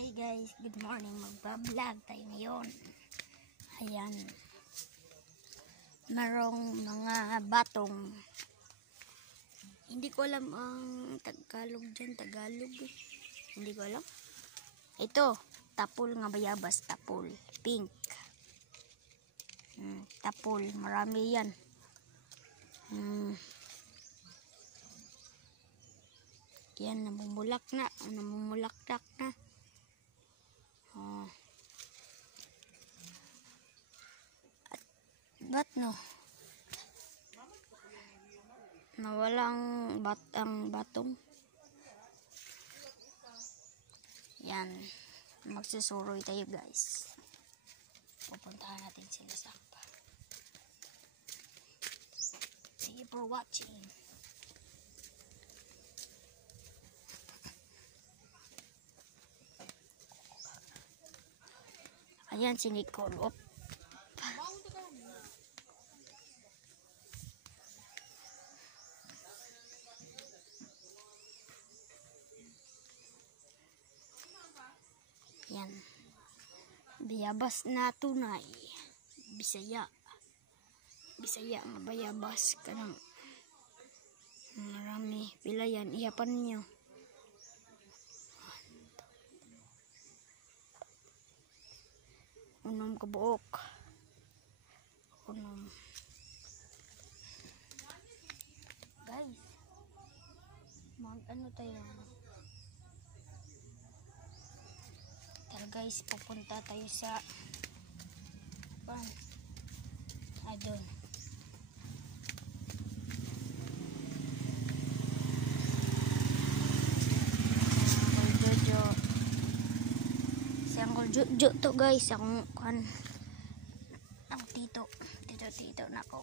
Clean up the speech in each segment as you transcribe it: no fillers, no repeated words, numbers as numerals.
Hi guys, good morning. Magbablog tayo ngayon. Ayan. Merong mga batong. Hindi ko alam ang Tagalog dyan. Tagalog eh. Hindi ko alam. Ito, tapol nga bayabas. Tapol. Pink. Tapol. Marami yan. Yan, namumulak na. Namumulakdak na. Ba't no? Nawala ang batong. Yan. Magsusuroy tayo guys. Pupuntahan natin sila sa akpa. Thank you for watching. Ayan si Nicole. Op. Yan. Bayabas na tunay. Bisaya. Bisaya nga bayabas. Kanang marami. Pila yan. Iyapan nyo. Unom kabuok. Unom. Guys. Ano tayo? Tara guys, pupunta tayo sa doon. Si Uncle Jojo to guys, ang tito na ko.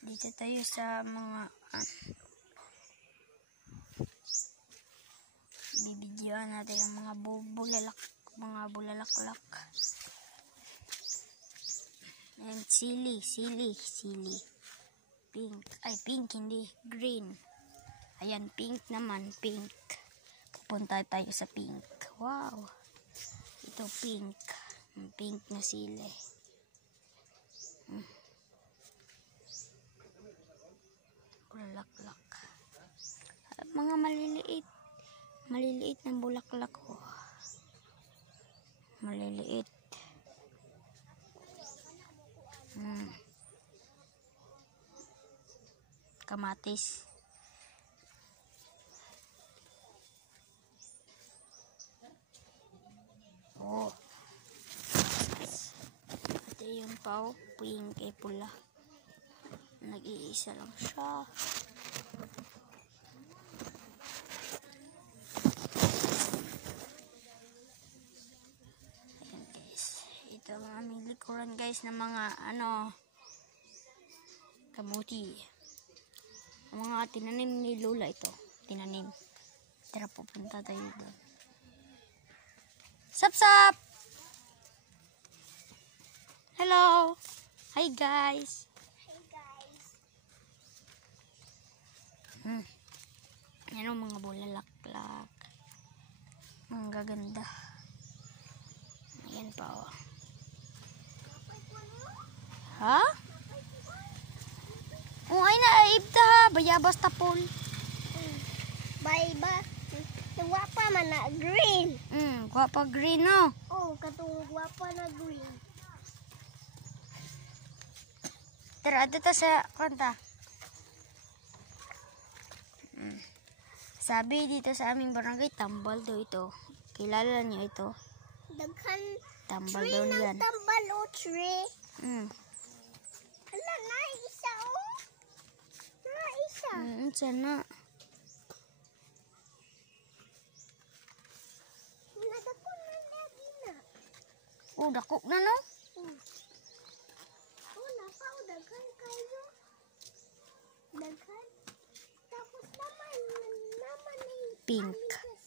Dito tayo sa mga bibidyoan natin ang mga bulalaklak. And sili. Pink. Ay, pink, hindi. Green. Ayan, pink naman. Pink. Pupunta tayo sa pink. Wow. Ito, pink. Pink na sili. Bulaklak. Mga maliliit na bulaklak ko. Maliliit. Kamatis. Ito yung pau. Pink ay pula. Nag-iisa lang siya. Ayan guys. Ito ang aming likuran guys ng mga kamuti. Ang mga tinanim ni Lola ito. Tinanim. Tara pupunta tayo doon. Sup! Hello! Hi guys! Yan ang mga bulalaklak. Ang gaganda. Ayan pa oh. Ha? Ay naibda ha. Bayabas tapol. Bayabas. Guwapa man na green. Guwapa green no? Oh, katong guwapa na green. Tara, dito sa kanta. Sabi dito sa aming barangay, tambal daw ito. Kilala niyo ito? Daghan. Tambal daw yan. Tambal o tree. Hala, naisa oh. Naisa. Sana. Nadako na lagi na. Dako na no? Daghan kayo. Daghan. Tapos naman pink.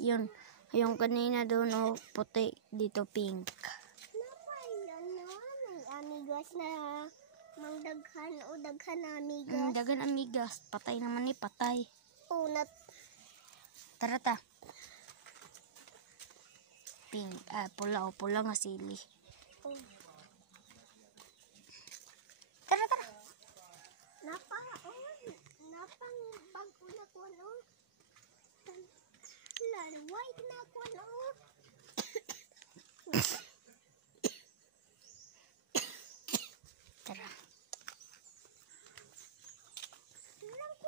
Yun. Yung kanina doon puti. Dito pink. amigas na mangdaghan o daghan na amigas. Dagan amigas. Patay naman ni patay. O nat Tara ta. Pula o pula nga sili. oh. Tara tara. Napang bago na ko no. White na ko no. Tara. Lang ko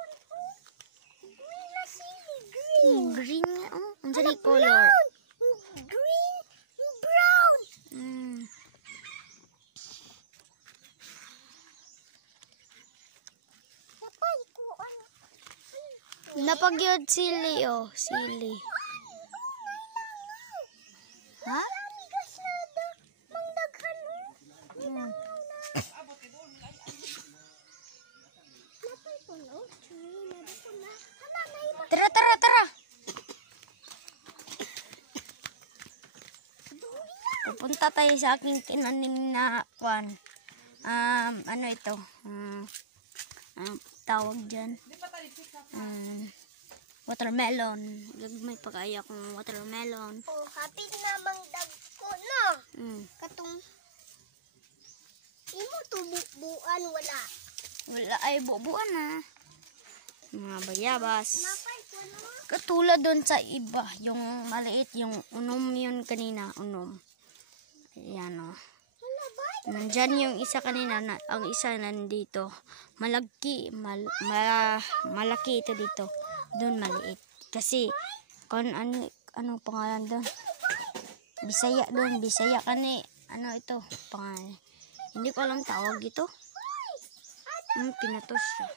green na sili, green. Green nga oh. Ang sari color. Green, brown. Napay ko ano. Napagyod sili oh. Sili. Ha? Amigas na mangdaghan no. Napay ko no. Tree na dito na. Hala na iba. Tara tara tara. Pupunta tayo sa aking tinanim na kwan. Ano ito? Tawag dyan. Watermelon. Gagmay pa kaya kung watermelon. Oh, happy na mangdag ko no. Katong imo tubuan wala. Wala ay bubuan na. Mga bayabas. Napay ko no. Katulad doon sa iba. Yung maliit. Yung unom yun kanina. Unom. Ayan o. Hala bay. Nandyan yung isa kanina. Ang isa nandito. Malaki. Malaki ito dito. Doon maliit. Kasi anong pangalan doon? Bisaya doon. Bisaya kani. Ano ito? Pangalan. Hindi ko alam tawag ito. Pinatos siya.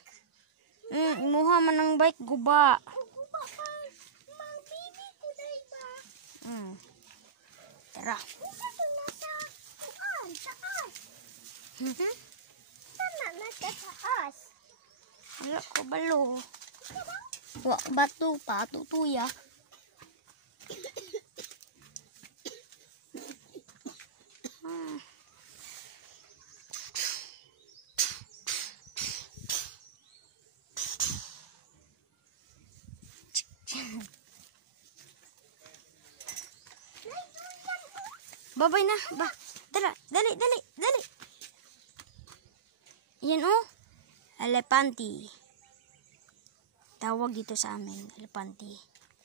Imuha man ng bike guba. Guba pa. Mang bibi ko dai ba. Tara. Isa to nasa taas. Sana nasa taas. Wala ko balo. Batu pa. Tutuya. Babay na. Tara. Dali. Yan oh. Elepanti. Tawag ito sa amin. Elepanti.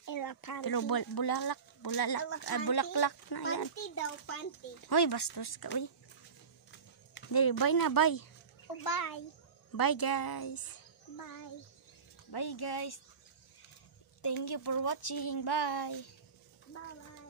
Elephant. Pero bulaklak na yan. Panty daw, panty. Hoy, bastos ka. Uy. Dali, bye na. Bye. Oh, bye. Bye guys. Bye. Bye guys. Thank you for watching. Bye. Bye-bye.